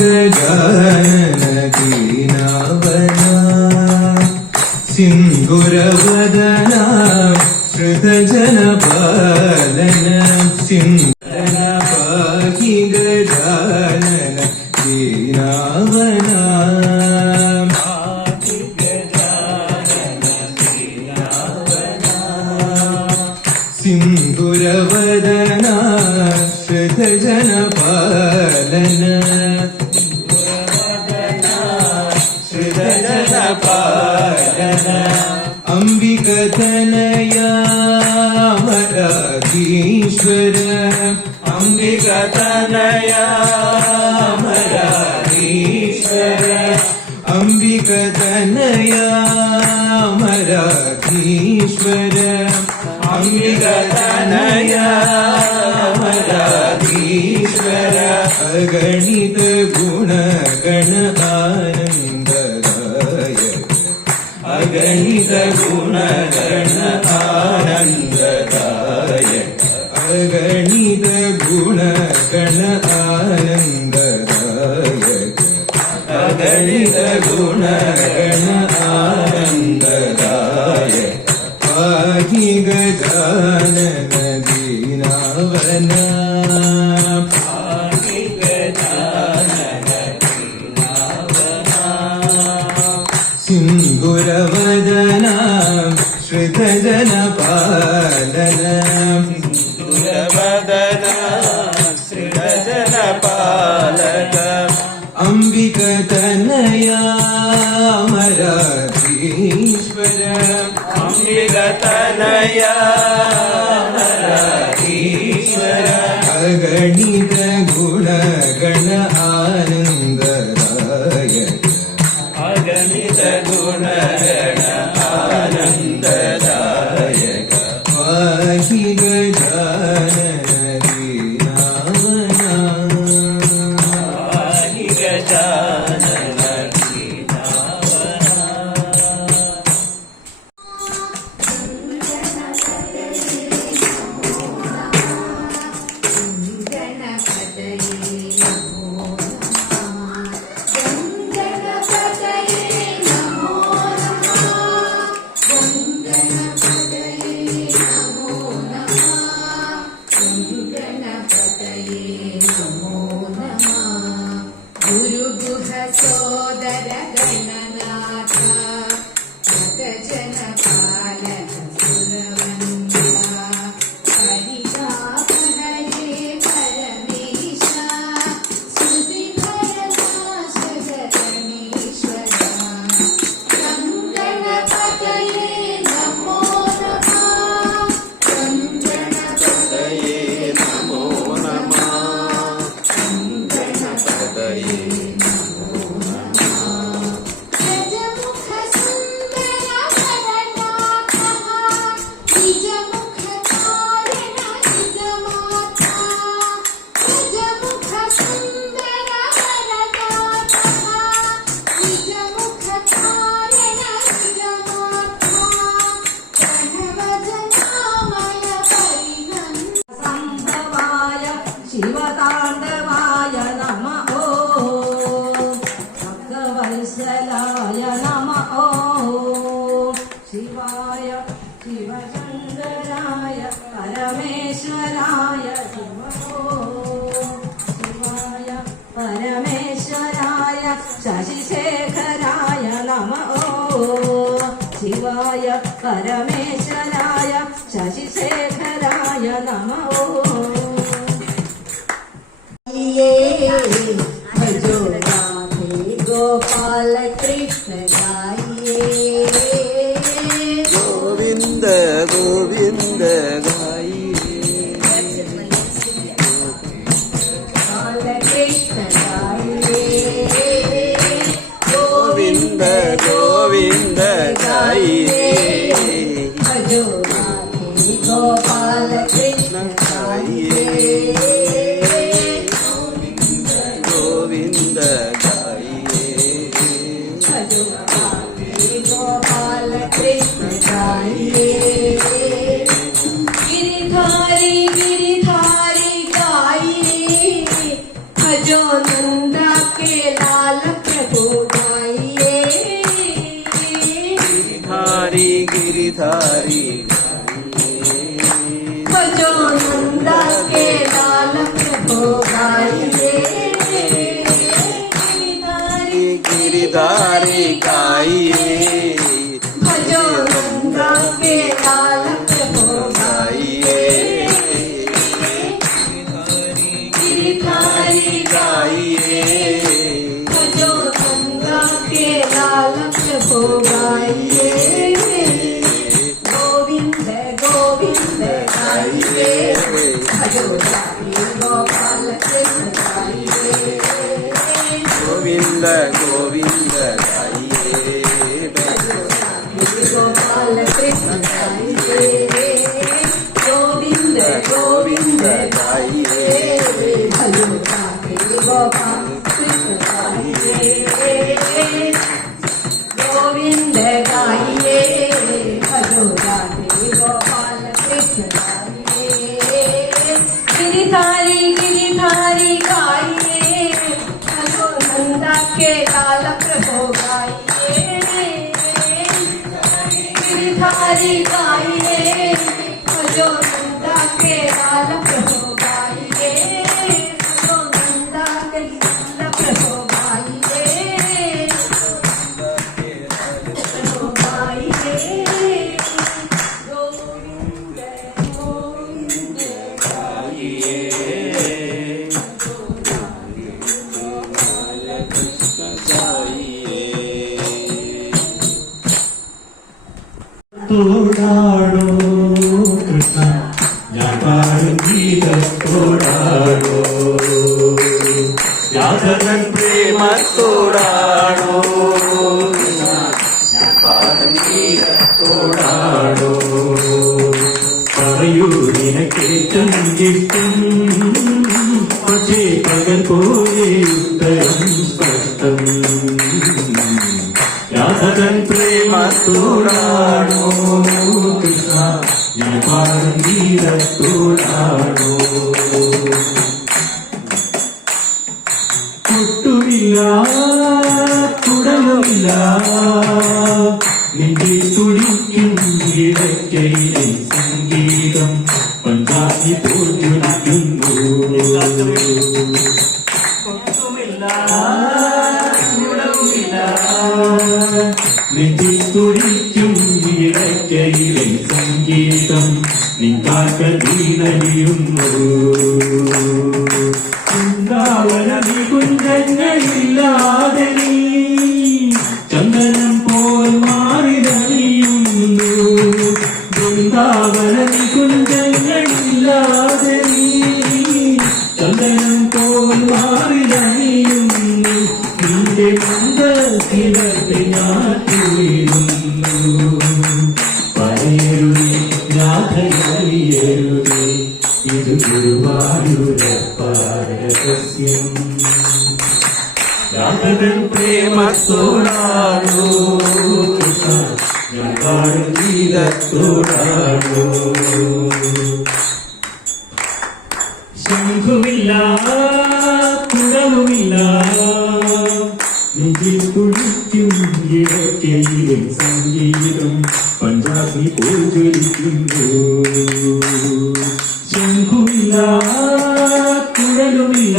गजानन दीनावना सिंधुरवदना श्रुतजनपालन सिंधुरवदना पाहि गजानन दीनावना सिंधुरवदना श्रुतजनपालन श्रुतजनपालन अंबिकतनया अमराधीश्वर अंबिकतनया अमराधीश्वर अंबिकतनया अमराधीश्वर अंबिकतनया अमराधीश्वर अगणित गुणगण आनंददायक अगणित गुणगण आनंददायक अगणित गुणगण आनंददायक अगणित गुणगण आनंददायक पाहि गजानन दीनावना पाहि गजानन दीनावना सिंधुरवदना श्रुतजनपालन सिंधुरवदना श्रुतजनपालन अंबिकतनया अमराधीश्वर अंबिकतनया अमराधीश्वर अगणित गुणगण आनंददायक अगणित गुणगण आनंददायक पाहि गजानन दीनावना पाहि गजानन शिवताण्डवाय नमः भक्तवत्सलाय नमः शिवाय शिवशङ्कराय परमेश्वराय शिवाय परमेश्वराय शशिशेखराय नमः शिवाय परमेश्वराय शशिशेखराय नमः भजो राधे गोपाल कृष्ण गाइए गोविंद गोविंद गाइए गोपाल कृष्ण गाइए गोविंद गोविंद गाइए भजो राधे गोपाल कृष्ण गाइए गोविंद गाइए भजो राधे गोपाल कृष्ण गाइए गिरिधारी गिरिधारी गाइए भजो नंदा गाइए गिरिधारी गाइए भजो नंदा के लाल प्रभु गाइए गिरिधारी गाइए भजो नंदा के लाल प्रभु गाइए गोविंद गोविंद गाइए भजो राधे गोपाल कृष्ण गाइए गोविंद गोविंद गाइए गोपाल कृष्ण गाइए गोविंद गोविंद गाइए भजो राधे गोपाल कृष्ण गाइए गोविंद गाइए भजो राधे गोपाल कृष्ण गाइए गिरिधारी गिरिधारी गाइए भजो नंदा के लाल प्रभु गाइए गिरिधारी गाइए भजो नंदा के लाल प्रभु गाइए भजो नंदा के लाल प्रभु गाइए प्रभु गाइए गोविंद गोविंद തോടാടോ കൃഷ്ണ ഞാൻ പാടും ഗീതത്തോടാടോ യാതകൻ പ്രേമത്തോടാണോ ഞാൻ പാടും ഗീതത്തോടാടോ പറയൂ നിനക്കേറ്റം ഇഷ്ടം പക്ഷേ പകൽ പോലെ ഉത്തരം സ്പഷ്ടം യാതകൻ പ്രേമത്തോടാണോ കൃഷ്ണ ഞാൻ പാടും ഗീതത്തോടാണോ ഒട്ടുമില്ല കുടലുമില്ല നിന്റെ തുടിക്കും ഇടയ്ക്കയിലെ സംഗീതം പഞ്ചാബി പോറ്റുന്നു ഒട്ടുമില്ല കുടലുമില്ല നെഞ്ചിൽ തുടിക്കും ഇടയ്ക്കയിലെ സംഗീതം നിങ്ങൾക്കീനലിയുന്നു വൃന്ദാവനദി കുഞ്ചങ്ങളില്ലാതെ നീ ചന്ദനം പോൽ മാറിതണിയുന്നു വൃന്ദാവനദി കുഞ്ചങ്ങളില്ലാതെ നീ ചന്ദനം പോൽ മാറിതണിയുന്നു നിന്റെ മന്ദത്തിലത്തെ ഞാറ്റുന്നു പറയരുതേ രാധയറിയരുതേ ഇത് ഗുരുവായൂരപ്പാരഹസ്യം രാധകൻ പ്രേമത്തോടാണോ കൃഷ്ണ ഞാൻ പാടും ഗീതത്തോടാണോ ശംഖുമില്ല കുടലുമില്ല നെഞ്ചിൽ തുടിക്കും ഇടയ്ക്കയിലെ സംഗീതം പഞ്ചാബി പോലിക്കുന്നു ശംഖുമില്ല കുടലുമില്ല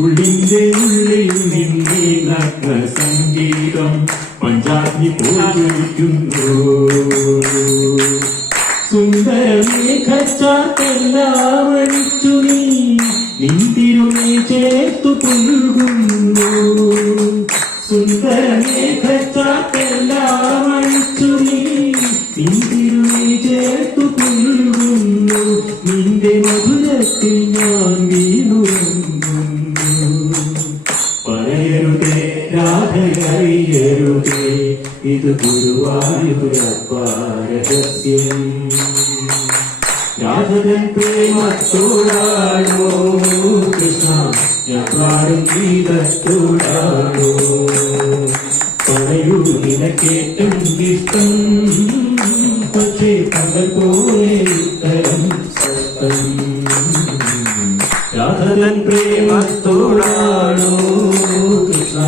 ഉള്ളിന്റെ ഉള്ളിൽ നിന്നെ നഗ്ന സംഗീതം പഞ്ചാബി പോലിക്കുന്നു സുന്ദരമേഘച്ചാത്തെല്ലാം അഴിച്ചു നീ നിന്തിരുമേ ചേർത്തു പുൽകുന്നു സുന്ദരമേഘച്ചാത്തെല്ലാം അഴിച്ചു നീ നിന്തിരുമേ ചേർത്തു പുൽകുന്നു നിന്റെ മധുരത്തിൽ ഞാൻ വീണുറങ്ങുന്നു പറയരുതേ രാധയറിയരുതേ ഇത് ഗുരുവായൂരപ്പാരഹസ്യം രാധകൻ പ്രേമത്തോടാണോ കൃഷ്ണ ഞാൻ പാടും ഗീതത്തോടാണോ പറയൂ നിനക്കേറ്റം ഇഷ്ടം പക്ഷേ പകൽ പോലെ ഉത്തരം സത്യം രാധകൻ പ്രേമത്തോടാണോ കൃഷ്ണ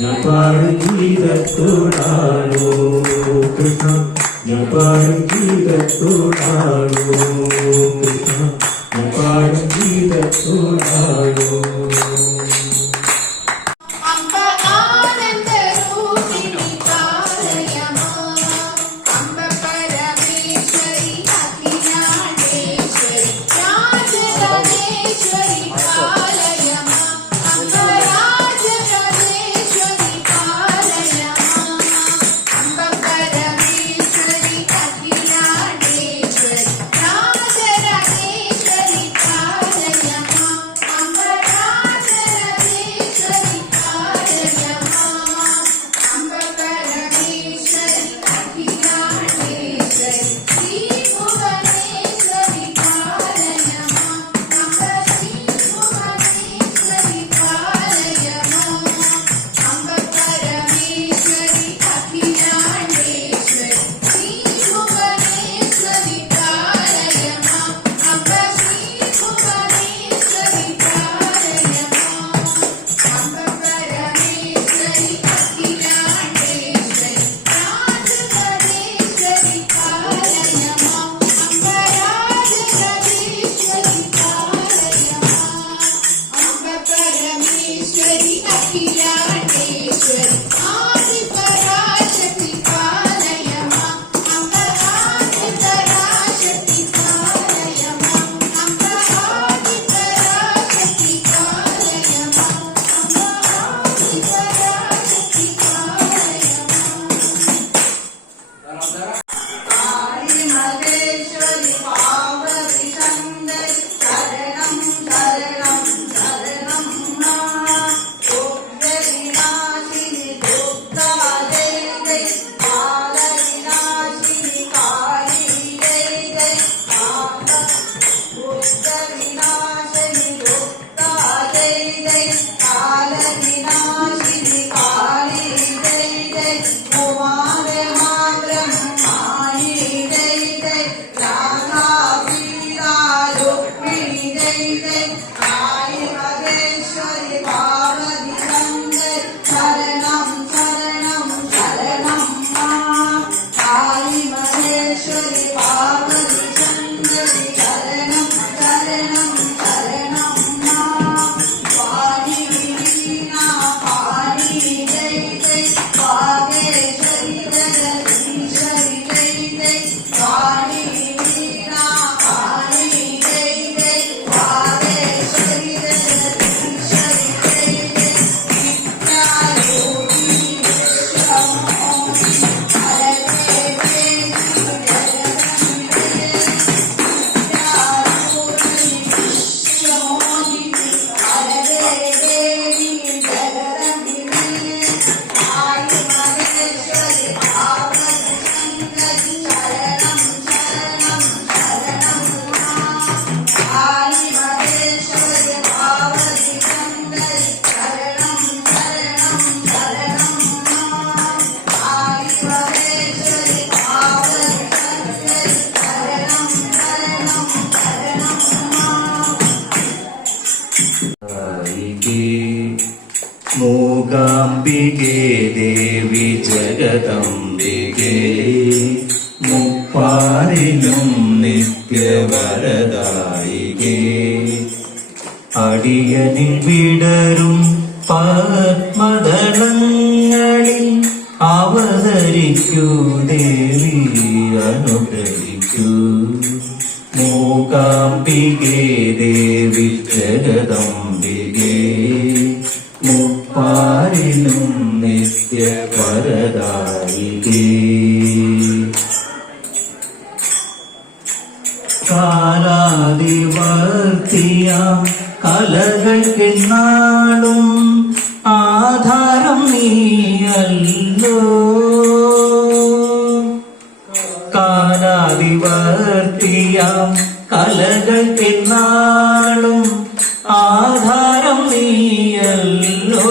ഞാൻ പാടും ഗീതത്തോടാണോ കൃഷ്ണ ഞാൻ പാടും ഗീതത്തോടാണോ കൃഷ്ണ ഞാൻ പാടും ഗീതത്തോടാണോ വിജഗത്തുണാണു മൂകാംബികേ ദേവി ജഗദംബികേ മുപ്പാരിലും നിത്യവരദായികേ അടിയനിൽ വിടരും പത്മദളങ്ങളിൽ അവതരിക്കൂ ദേവി അനുഗ്രഹിക്കൂ മൂകാംബികേ ദേവി ജഗദംബികേ മുപ്പാരിലും നിത്യവരദായികേ കാലാതിവർത്തിയാം കലകൾക്കെന്നാളും ആധാരം നീയല്ലോ കാലാതിവർത്തിയാം കലകൾക്കെന്നാളും ആധാരം നീയല്ലോ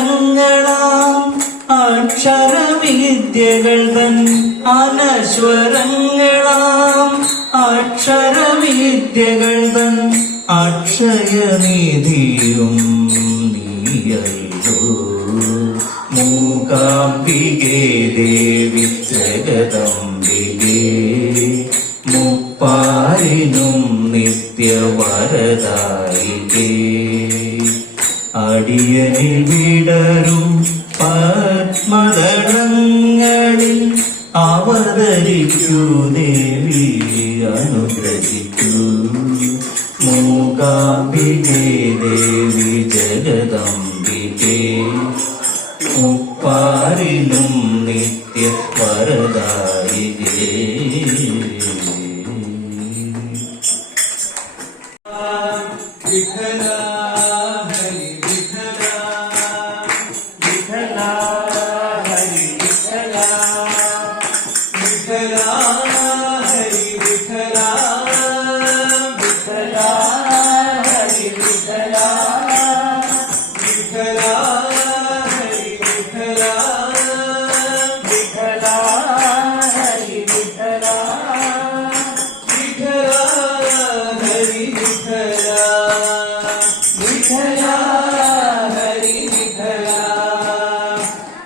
അനശ്വരങ്ങളാം അക്ഷരവിദ്യകൾ തൻ അനശ്വരങ്ങളാം അക്ഷരവിദ്യകൾ തൻ അക്ഷയനിധിയും നീയല്ലോ മൂകാംബികേ ദേവി ജഗദംബികേ മുപ്പാരിനും നിത്യവരദായികേ അടിയനിൽ വിടരും പത്മദളങ്ങളിൽ അവതരിക്കൂ ദേവി അനുഗ്രഹിക്കൂ മൂകാംബികേ ദേവി ജഗദംബികേ മുപ്പാരിനും നിത്യവരദായികേ വിഠല ഹരി വിഠല വിഠല ഹരി വിഠല വിഠല ഹരി വിഠല വിഠല ഹരി വിഠല വിഠല ഹരി വിഠല വിഠല ഹരി വിഠല വിഠല ഹരി വിഠല വിഠല ഹരി വിഠല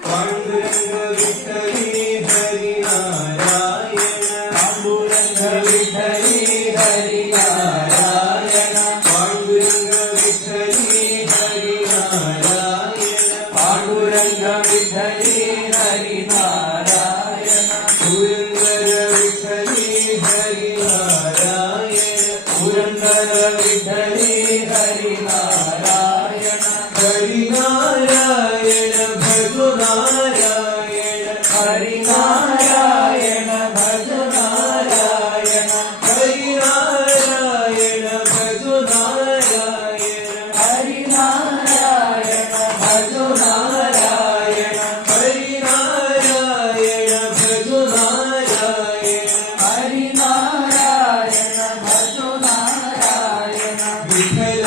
പാണ്ഡുരംഗ വിഠലി ഹരി നാരായണ പാണ്ഡുരംഗ വിഠലി ഹരി നാരായണ പാണ്ഡുരംഗ വിഠലി ഹരി നാരായണ പാണ്ഡുരംഗ വിഠലി ഹരി നാരായണ പുരന്ദര വിഠലി ഹരി നാരായണ പുരന്ദര വിഠലി ഹരി നാരായണ ഹരി നാരായണ ഭജു നാരായണ ഹരി നാരായണ ഭജു നാരായണ ഹരി നാരായണ ഭജു നാരായണ ഹരി നാരായണ ഭജു നാരായണ ഹരി നാരായണ ഭജു നാരായണ ഹരി നാരായണ ഭജു നാരായണ വിഠല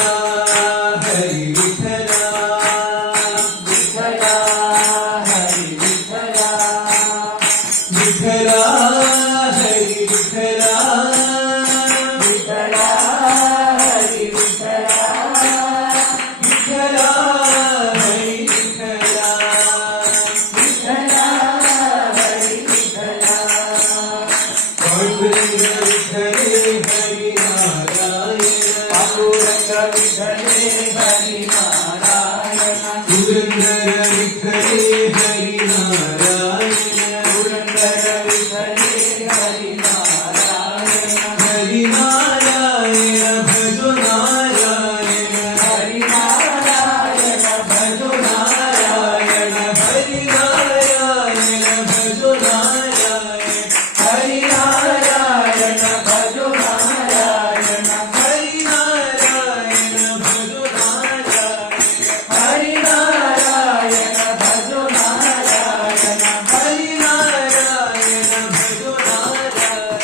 ഹരി വിഠല വിഠല ഹരി വിഠല വിഠല ഹരി വിഠല വിഠല ഹരി വിഠല വിഠല ഹരി വിഠല വിഠല ഹരി വിഠല പാണ്ഡുരംഗ വിഠലേ ഹരി നാരായണ പാണ്ഡുരംഗ വിഠലേ ഹരി നാരായണ പുരന്ദര വിഠലേ ഹരി നാരായണ പുരന്ദര വിഠലേ ഹരി നാരായണ ഹരി നാരായണ ഭജു നാരായണ ഹരി നാരായണ ഭജു നാരായണ ഹരി നാരായണ ഭജു നാരായണ ഹരി നാരായണ ഭജു നാരായണ ഹരി നാരായണ ഭജു നാരായണ ഹരി നാരായണ ഭജു നാരായണ ഹരി നാരായണ ഭജു നാരായണ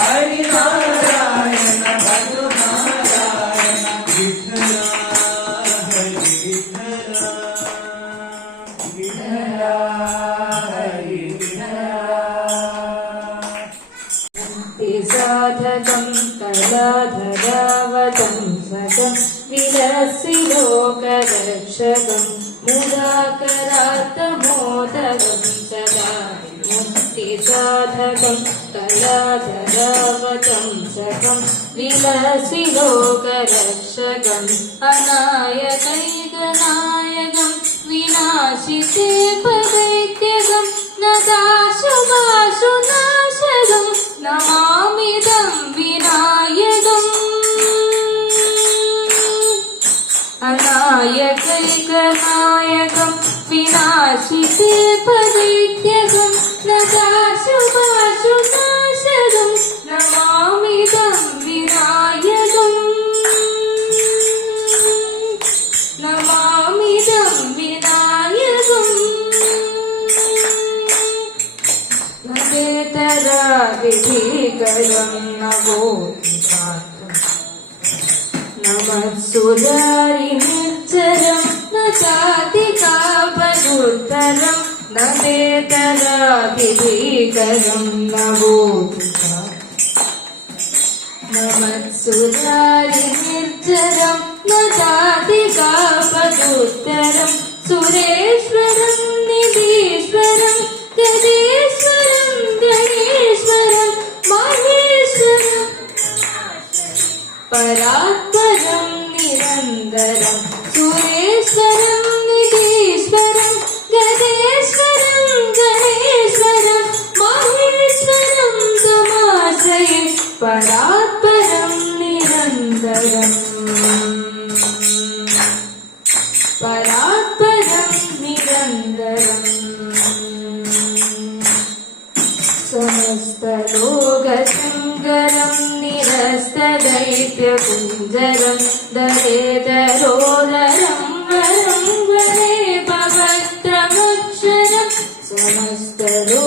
ഹരി നാരായണ ഭജു നാരായണ വിഠല ഹരി വിഠല വിഠല ഹരി വിഠല സാധകം കലാധരാവതം സകം വിലസി ലോകരക്ഷകം മുദാകരാത്തമോദകം സദാ മുക്തിസാധകം കലാധരാവതം സകം വിലസി ലോകരക്ഷകം അനായകൈകനായകം വിനാശിതേ പദൈത്യകം നദാശുഭാശുനാശകം നമാമിദം വിനായകം അനായകൈകനായകം വിനാശിതേ പദൈത്യകം നദാശുഭാശുനാശകം നമാമിദം വിനായകം നമാമിദം വിനായകം നവേതരാവിധീകരം നവോദിതാത്രം നമസ്സുരാരി നിർജരം നചാതികാപരുത്തരം നവേതരാവിധീകരം നവോദിതാത്രം നമസ്സുരാരി നിർജരം നചാതികാപരുത്തരം സുരേശ്വരം നിധീശ്വരം ഗണേശ്വരം ഗണേശ്വരം മഹേശ്വരം പരാത്പരം നിരന്തരം സുരേശ്വരം നിധീശ്വരം ഗജേശ്വരം ഗണേശ്വരം മഹേശ്വരം തമാശ്രയേ പരാത്പരം നിരന്തരം പരാത്പരം നിരന്തരം സമസ്തലോകശങ്കരം നിരസ്തദൈത്യകുഞ്ചരം ദരേതരോദരം വരം വരേ പവത്രമക്ഷരം സമസ്തലോകശങ്കരം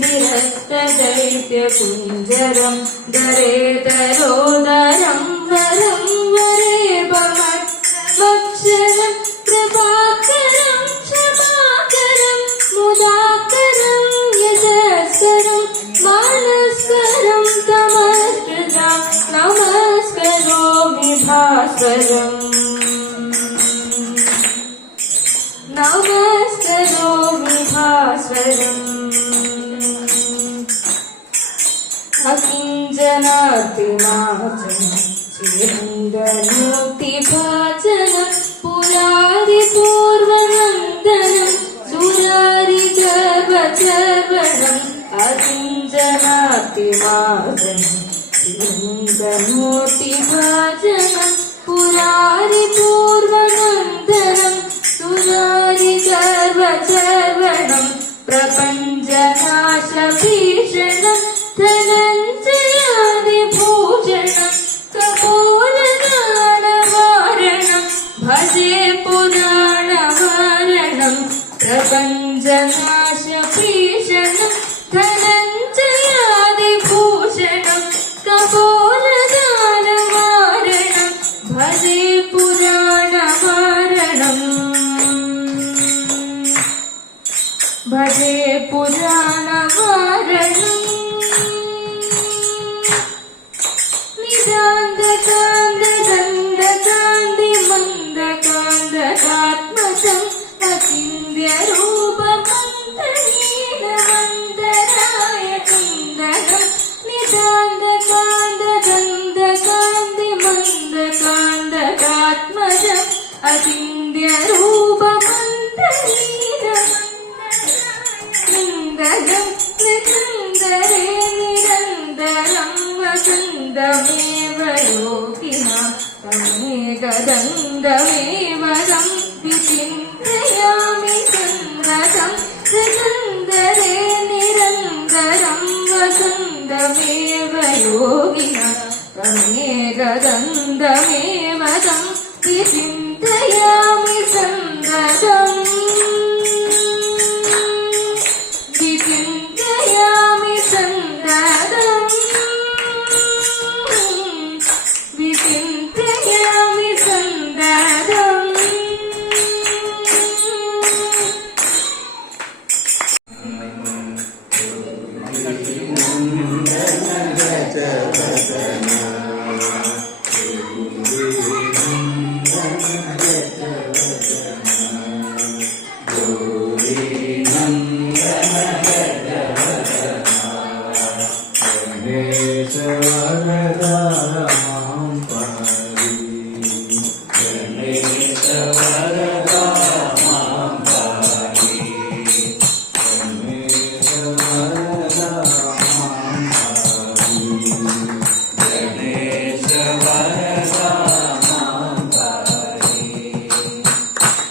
നിരസ്തദൈത്യകുഞ്ചരം ദരേതരോദരം വരം വരേ പവത്രമക്ഷരം കൃപാകരം ക്ഷമാകരം മുദാകരം യശസ്കരം മാനസ്കരം തമസ്കൃതം നമസ്കരോമി ഭാസ്വരം നമസ്കരോമി ഭാസ്വരം അകിഞ്ചനാർത്തിമാചനം ചിരന്തമുക്തിഭാചനം പുരാരിപൂർവനന്ദനം സുരാരിഗർവചർവണം അകിഞ്ചനാർത്തിമാചനം ചിരന്തമുക്തിഭാചനം പുരാരിപൂർവനന്ദനം സുരാരിഗർവചർവണം പ്രപഞ്ചനാശഭീഷണം ധനഞ്ജയാദിഭൂഷണം കപോലദാനവാരണം ഭജേ പുരാണവാരണം പ്രപഞ്ചനാശഭീഷണം ധനഞ്ജയാദിഭൂഷണം കപോലദാനവാരണം ഭജേ പുരാണവാരണം ഭജേ പുരാണവാരണം നിതാന്തകാന്തകാന്തകാന്തി മന്ദകാന്തകാത്മജം അചിന്ത്യരൂപമന്തഹീനമന്തരായ കുന്ദകം നിതാന്തകാന്തകാന്തകാന്തി മന്ദകാന്തകാത്മജം അചിന്ത്യരൂപമന്തഹീനമന്തരായ നിരന്തരേ നിരന്തരം വസന്തമേവ യോഗിനാം തമേകദന്തമേവ വിചിന്തയാമി ചന്ദ്രകം നിരന്തരേ നിരന്തരം വസന്തമേവ യോഗിനാം തമേകദന്തമേവ വിചിന്തയാമി ചന്ദ്രകം വിചിന്തയാമി ചന്ദ്രകം വിചിന്തയാമി ചന്ദ്രകം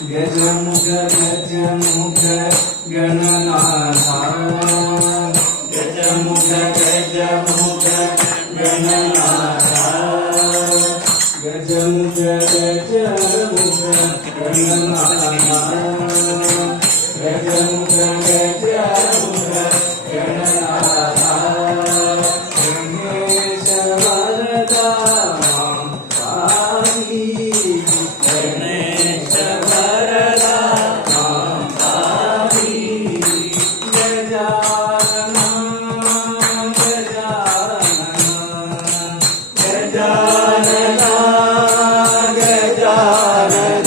गजमुख गजमुख गणनाथ गजमुख गजमुख गणनाथ गजमुख गजमुख गणनाथ गजमुख गजमुख गणनाथ गणेश वरदा मां पाहि गणेश वरदा मां पाहि गजानन गजानन गजानन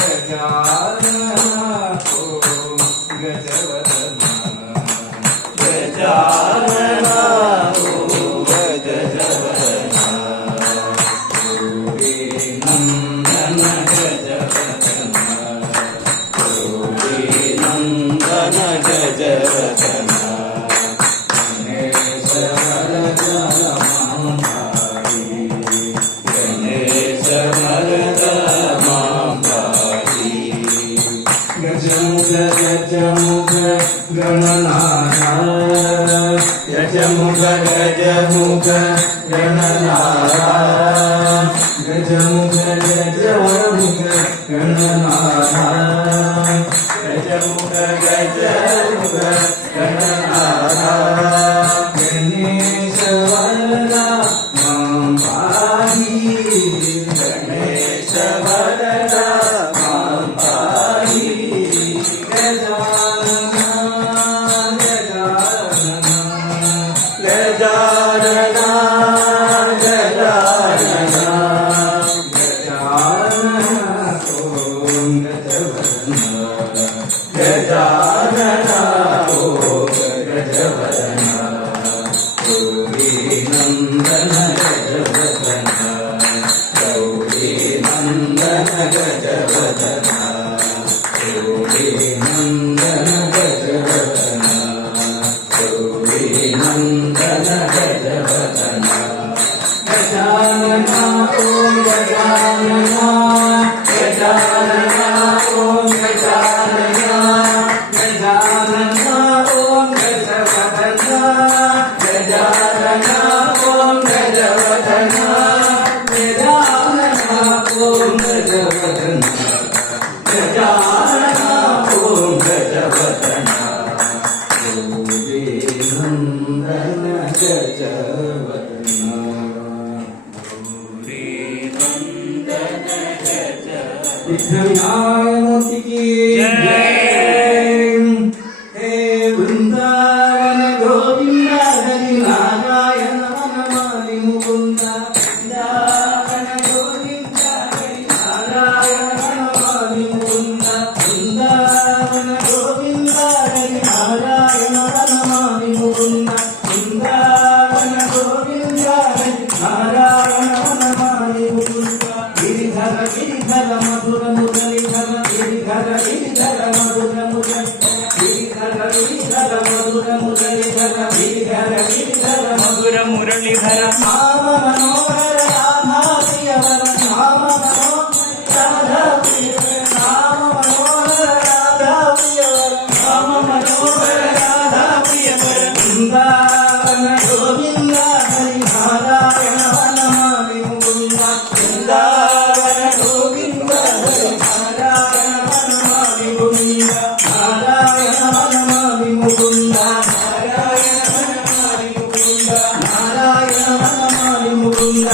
गजानन ಗಣೇಶ ವರದ ಮಾಂ ಪಾಹಿ ಗಜಮುಖ ಗಜಮುಖ ಗಣನಾಥ ಗಜಮುಖ ಗಜಮುಖ ಗಣನಾಥ ಗಜಮುಖ ಗಜಮುಖ ಗಣನಾಥ ಗಜಮುಖ ಗಜಮುಖ ಗಣನಾಥ ಗಣೇಶ ವರದ ಮಾಂ ಪಾಹಿ ಗಣೇಶ ವರದ ಮಾಂ ಪಾಹಿ ಗಜಾನನ ಗಜಾನನ ಗಜಾನನ ಗಜಾನನ ಓಂ ಗಜವದನ ಗೌರಿ ನಂದನ ಗಜವದನ ಗೌರಿ ನಂದನ ಗಜವದನ ಗೌರಿ ನಂದನ ಗಜವದನ ಗೌರಿ ನಂದನ ಗಜವದನ ಗಜಾನನ ಓಂ ಗಜಾನನ ಗಜಾನನ ಓಂ ಗಜಾನನ ಗಜಾನನ ಓಂ ಗಜವದನ ಗಜಾನನ ಓಂ ಗಜವದನ ಗಜಾನನ ಓಂ ಗಜವದನ ಗಜಾನನ ಓಂ ಗಜವದನ ಗೌರಿ ನಂದನ ಗಜವದನ ಗೌರಿ ನಂದನ ಗಜವದನ विघ्नविनायक की जय। हे वृंदावन गोविंद हरि नारायण वनमालि मुकुंद वृंदावन गोविंद हरि नारायण वनमालि मुकुंद वृंदावन गोविंद हरि नारायण वनमालि मुकुंद वृंदावन गोविंद हरि नारायण वनमालि मुकुंद गिरिधर गिरिधर मधुर मुरलीधर गिरिधर गिरिधर मधुर मुरलीधर गिरिधर गिरिधर मधुर मुरलीधर गिरिधर गिरिधर मधुर मुरलीधर नाम मनोहर राधा प्रियवर नाम मनोहर राधा प्रियवर नाम मनोहर राधा प्रियवर नाम मनोहर राधा प्रियवर वृंदावन गोविंद हरि नारायण वनमालि मुकुंद वृंदावन गोविंद हरि नारायण वनमालि मुकुंद नारायण वनमालि मुकुंद नारायण वनमालि मुकुंद नारायण वनमालि मुकुंद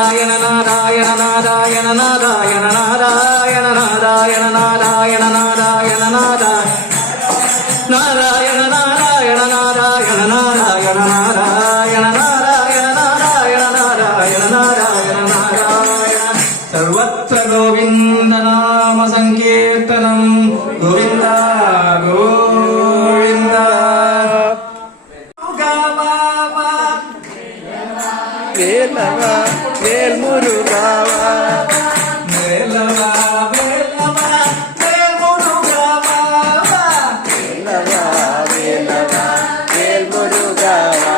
നാരായണ നാരായണ നാരായണ നാരായണ നാരായണ നാരായണ നാരായണ നാരായണ നാരായണ നാരായണ നാരായണ നാരായണ നാരായണ നാരായണ നാരായണ നാരായണ നാരായണ നാരായണ നാരായണ സർവത്ര ഗോവിന്ദനാമ സങ്കീർത്തനം ഗോവിന്ദ ഗോവിന്ദ வேலவா வேல் முருகாவா வேலவா வேலவா வேல் முருகாவா வேலவா வேலவா வேல் முருகாவா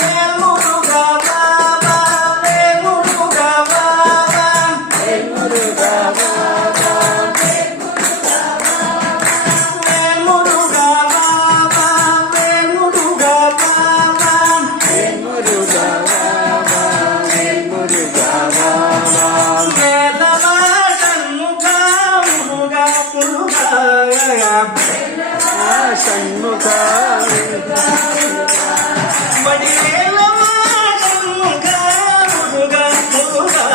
வேல் முருகாவா வேல் முருகாவா வேல் முருகாவா வேல் முருகாவா வேல் முருகாவா வேல் முருகாவா வேல் முருகாவா வேலவா சண்முகா முருகா முருகா சண்முகா வடிவேலவா சண்முகா முருகா முருகா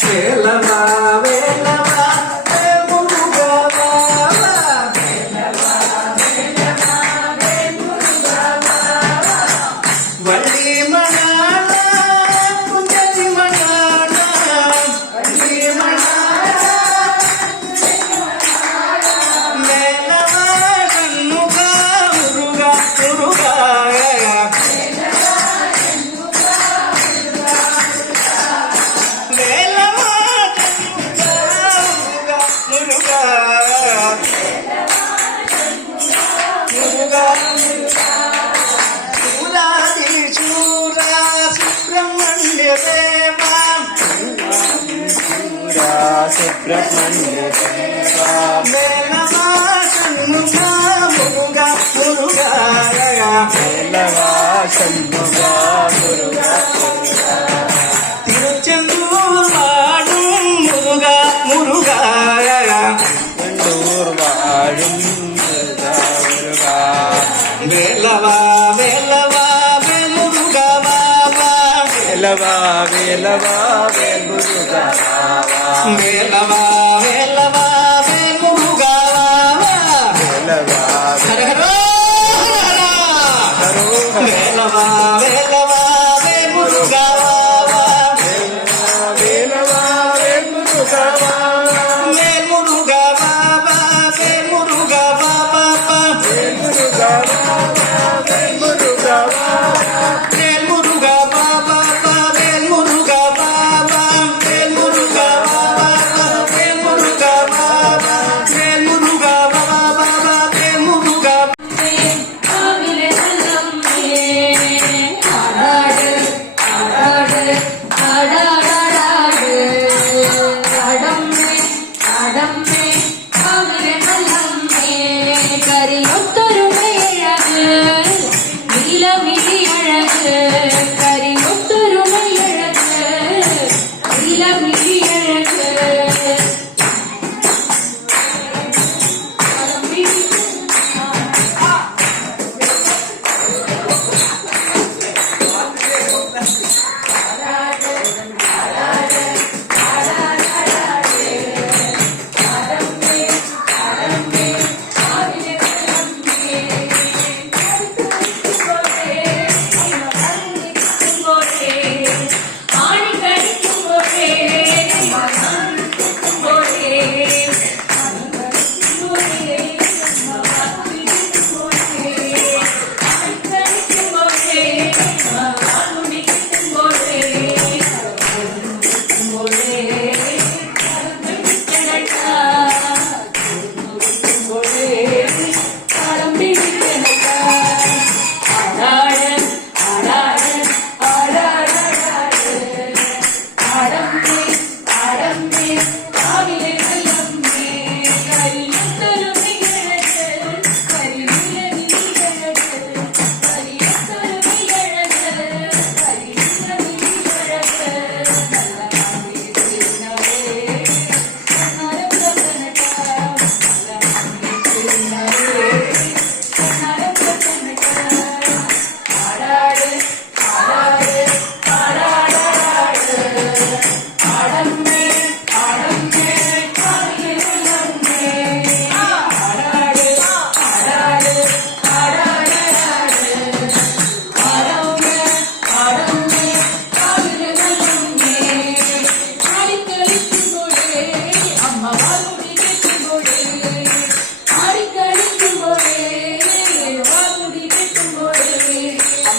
வேலவா வேலவா வேல் முருகாவா வள்ளி மணாளா குஞ்சரி மணாளா வள்ளி மணாளா வேலவா சண்முகா முருகா முருகா வேலவா சண்முகா முருகா முருகா முருகா சூராதிசூரா சுப்பிரமணிய தேவா சூரா சுப்பிரமணிய தேவா வேலவா சண்முகா முருகா முருகா வேலவா சண்முகா முருகா திருச்செந்தூர் வாழும் முருகா முருகா கண்டூர் வாழும் முருகா முருகா வேலவா வேலவா வேல் முருகா வாவா வேலவா வேலவா வேல் முருகாவா வேலவா வேலவா வேல் முருகா வாவா வேலவா ஹர ஹரோ ஹர ஹரோஹர வேலவா வேலவா வேல் முருகா வாவா வேலவா வேல் முருகாவா வேல் முருகா வாவா வேல் முருகா வாவா வேல் முருகாவா வேல் முருகாவா வேல் முருகா வாவா வேல் முருகா வாவா வேல் முருகா வாவா வேல் முருகா வாவா வேல் முருகா வாவா வேல் முருகா ஆவிலே செல்லம் ஆட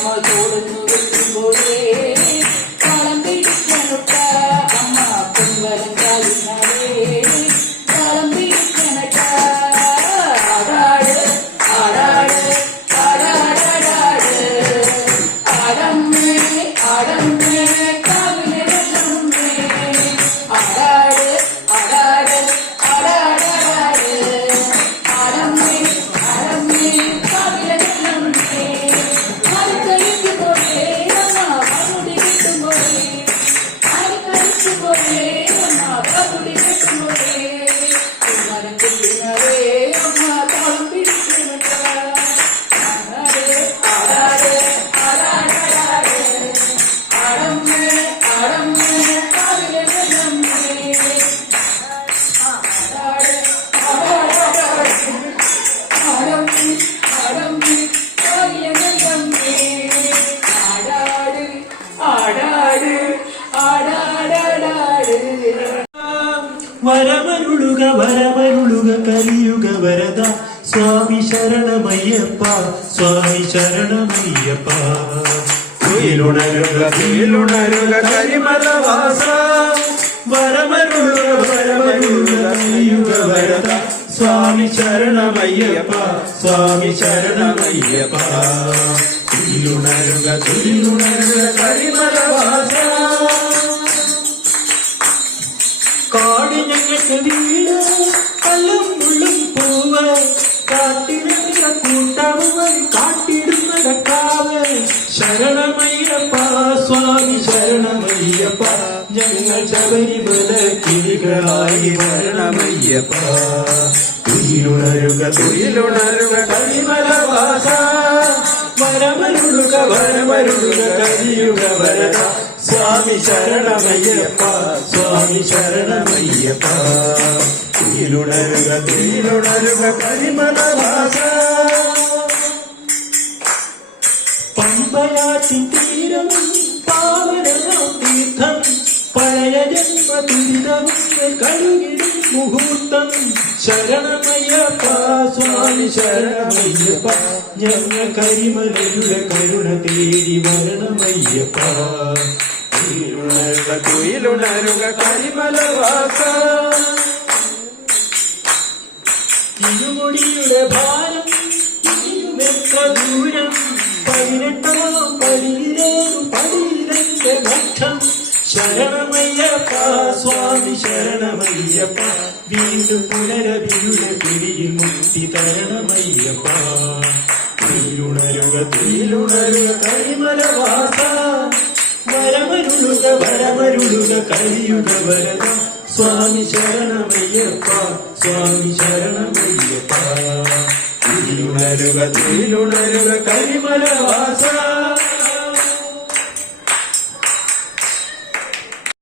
നമ്മൾ തോടുന്നു വെക്കുമ്പോഴേ താളം പിടിക്കണട്ട അമ്മ പൊൻവലം കാലിനാലേ താളം പിടിക്കണട്ട ആടാട് ആടാട് ആടാടാടാട് ആടമ്മേ ആടമ്മേ കാവിലെ വെള്ളമ്മേ ആടാട് ആടാട് ആടാടാടാട് ആടമ്മേ ആടമ്മേ കാവിലെ വെള്ളമ്മേ ആടിക്കളിക്കുമ്പോഴേ അമ്മ പാടുടി കിട്ടുമ്പോഴേ ആടിക്കളിക്കുമ്പോഴേ അമ്മ പാടുടി കിട്ടുമ്പോഴേ കുമാരൻ കുഞ്ഞിനവേ അമ്മ താളം പിടിക്കുന്നുണ്ട് ആടാട് ആടാട് ആടാടാടാട് ആടമ്മേ ആടമ്മേ കാവിലെ വെള്ളമ്മേ ആടാട് ആടാടാടാട് ആടമ്മേ ആടമ്മേ കാവിലെ വെള്ളമ്മേ ആടാട് ആടാട് ആടാടാടാട് വരമരുളുക വരമരുളുക കലിയുക വരദ സ്വാമി ശരണമയ്യപ്പ സ്വാമി ശരണമയ്യപ്പ തുയിലുണരുക തുയിലുണരുക കരിമലവാസ വരമരുളുക വരമരുളുക കലിയുക വരദ സ്വാമി ശരണമയ്യപ്പ സ്വാമി ശരണമയ്യപ്പ തുയിലുണരുക തുയിലുണരുക കരിമലവാസ കാടി ഞങ്ങൾക്ക് വീട് കല്ലും മുള്ളും പൂവ് കാട്ടിടുന്ന കൂട്ടവും കാട്ടിടുന്ന കാവ് ശരണമയ്യപ്പ സ്വാമി ശരണമയ്യപ്പ ഞങ്ങൾ ശബരിമല കിളികളായി വരണമയ്യപ്പ തുയിലുണരുക തുയിലുണരുക കരിമലവാസ വരമരുളുക വരമരുളുക കലിയുക വരദ സ്വാമി ശരണമയ്യപ്പ സ്വാമി ശരണമയ്യപ്പ തുയിലുണരുക തുയിലുണരുക കരിമലവാസ പമ്പയാറ്റിൻ തീരം പാവനമാം തീർത്ഥം പഴയ ജന്മ ദുരിതവും കഴുകിടും മുഹൂർത്തം ശരണമയ്യപ്പ സ്വാമി ശരണമയ്യപ്പ ഞങ്ങൾ കരിമലയുടെ കരുണ തേടി വരണമയ്യപ്പ തുയിലുണരുക തുയിലുണരുക കരിമലവാസ ഇരുമുടിയുടെ ഭാരം ഇനിയുമെത്ര ദൂരം 18ാം പടിയിലേറും പടിയിലെന്റെ മോക്ഷം ശരണമയ്യപ്പ സ്വാമി ശരണമയ്യപ്പ വീണ്ടും പുനരവിയുടെ പിടിയിൽ മുക്തി തരണമയ്യപ്പ തുയിലുണരുക തുയിലുണരുക കരിമലവാസ വരമരുളുക വരമരുളുക കലിയുക വരദ സ്വാമി ശരണമയ്യപ്പ സ്വാമി ശരണമയ്യപ്പ തുയിലുണരുക തുയിലുണരുക കരിമലവാസ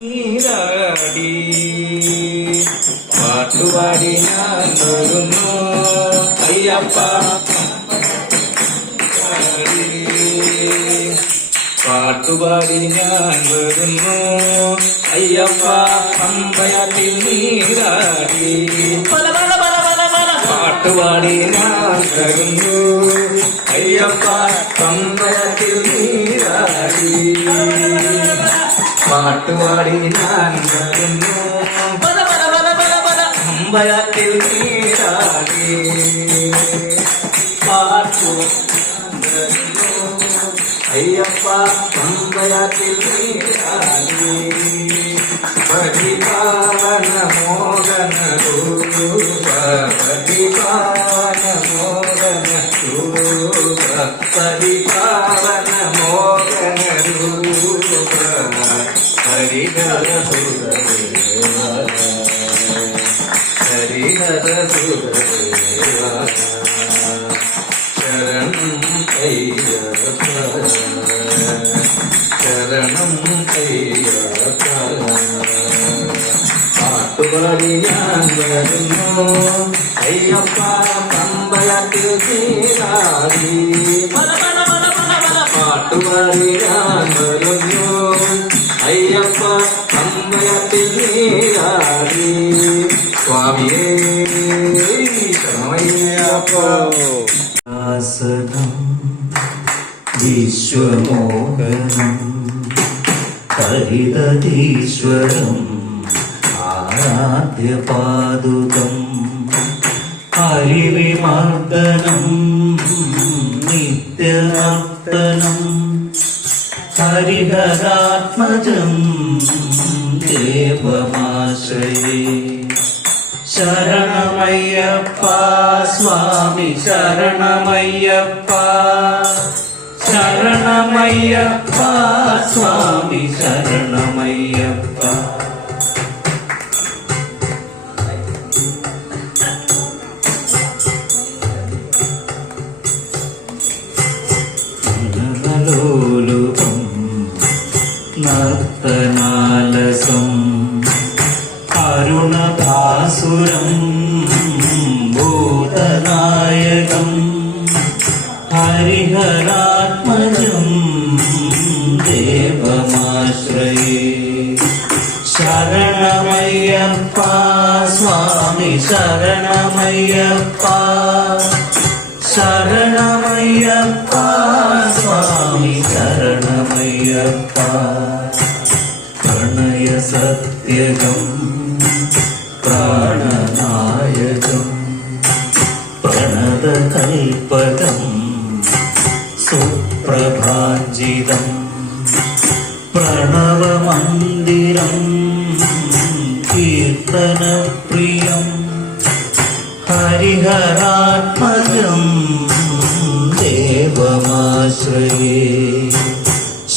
നീരാടി പാട്ടുപാടി ഞാൻ വരുന്നു അയ്യപ്പ പാട്ടുപാടി ഞാൻ വരുന്നു അയ്യപ്പ അമ്പയത്തിൽ നീരാടി പാട്ടുപാടി ഞാൻ വരുന്നു അയ്യപ്പ അമ്പയത്തിൽ നീരാടി പാട്ടുപാടി ഞാൻ വരുന്നു അമ്പയത്തിൽ നീരാടി പാട്ടു വരുന്നു അയ്യപ്പ അമ്പയത്തിൽ നീരാടി പരിപാലന മോഹന രൂപ പരിപാലന മോഹന രൂപ പരിപാലന മോഹന രൂപ ഹരിഹര സുരദേവ ഹരിഹര സുരദേവ ശരണം അയ്യപ്പ ശരണം അയ്യപ്പ പാട്ടുപാടി ഞാൻ വരുന്നു അയ്യപ്പ പമ്പയത്തിൽ നീരാടി പാട്ടുപാടി ഞാൻ വരുന്നു അയ്യപ്പ പമ്പയത്തിൽ നീരാടി സ്വാമിയേ ശരണമയ്യപ്പ ആസനം വിശ്വമോഹനം ഹരിതീശ്വരം ആരാധ്യപാദുകം ഹരിവിമർദ്ദനം നിത്യനർത്തനം ഹരിഹരാത്മജം ദേവമാശ്രയേ ശരണമയ്യപ്പ സ്വാമി ശരണമയ്യപ്പ ശരണമയ്യപ്പ സ്വാമി ശരണമയ്യപ്പ ലോലുപം നർത്തനാലസം അരുണഭാസുരം ഭൂതനായകം ഹരിഹരാത്മജം ദേവമാശ്രയേ ശരണമയ്യപ്പ സ്വാമി ശരണമയ്യപ്പ ശരണമയ്യപ്പ സ്വാമി ശരണമയ്യപ്പ പ്രണയ സത്യകം പ്രാണനായകം പ്രണതകൽപകം സുപ്രഭാജിതം പ്രണവമന്ദിരം കീർത്തനപ്രിയം ഹരിഹരാത്മജം ദേവമാശ്രയേ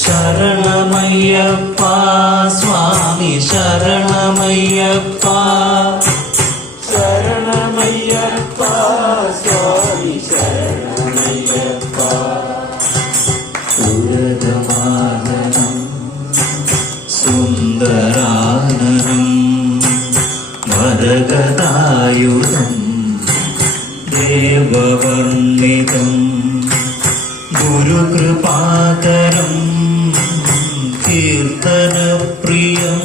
ശരണമയ്യപ്പ സ്വാമി ശരണമയ്യപ്പ ശരണമയ്യപ്പ സ്വാമി ശരണമയ്യപ്പ സുരതമാനനം സുന്ദരാനനം വരഗദായുധം ദേവവർണ്ണിതം ഗുരുകൃപാകരം കീർത്തനപ്രിയം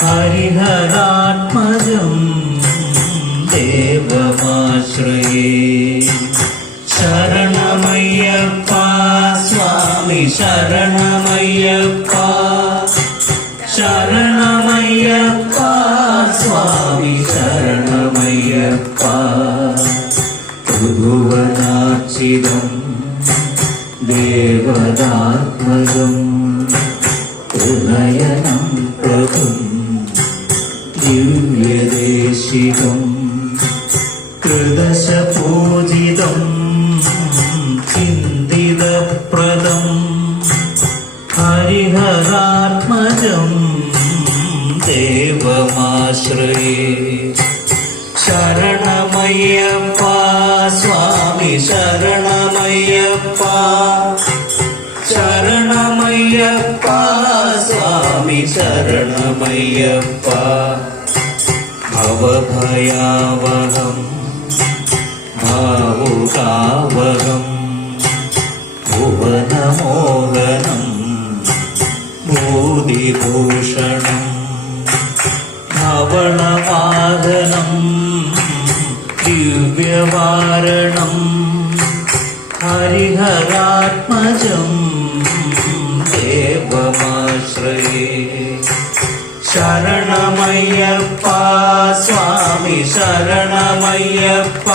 ഹരിഹരാത്മജം ദേവമാശ്രയേ ശരണമയ്യപ്പ സ്വാമി ശരണമയ്യപ്പ ശരണമയ്യപ്പ സ്വാമി ശരണമയ്യപ്പ ത്രിഭുവനാർച്ചിതം ദേവതാത്മകം ത്രിനയനം പ്രഭും ദിവ്യദേശികം ത്രിദശപൂജിതം ചിന്തിതപ്രദം ഹരിഹരാത്മജം ദേവമാശ്രയേ ശരണമയ്യപ്പ സ്വാമി ശരണമയ്യപ്പ ശരണമയ്യപ്പ സ്വാമി ശരണമയ്യപ്പ ഭവഭയാവഹം ഭാവുകാവഹം ഭുവനമോഹനം ഭൂതിഭൂഷണം ധവളവാഹനം ദിവ്യവാരണം ഹരിഹരാത്മജം ദേവമാശ്രയേ ശരണമയ്യപ്പ സ്വാമി ശരണമയ്യപ്പ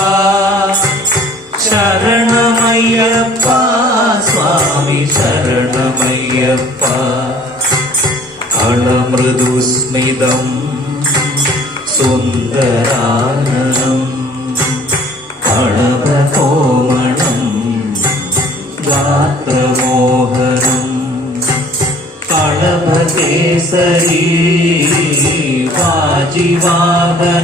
ശരണമയ്യപ്പ സ്വാമി ശരണമയ്യപ്പ അളമൃദുസ്മിതം സുന്ദരാനനം കളഭകോമളം ഗാത്രമോഹനം കളഭകേസരീ വാജിവാഹനം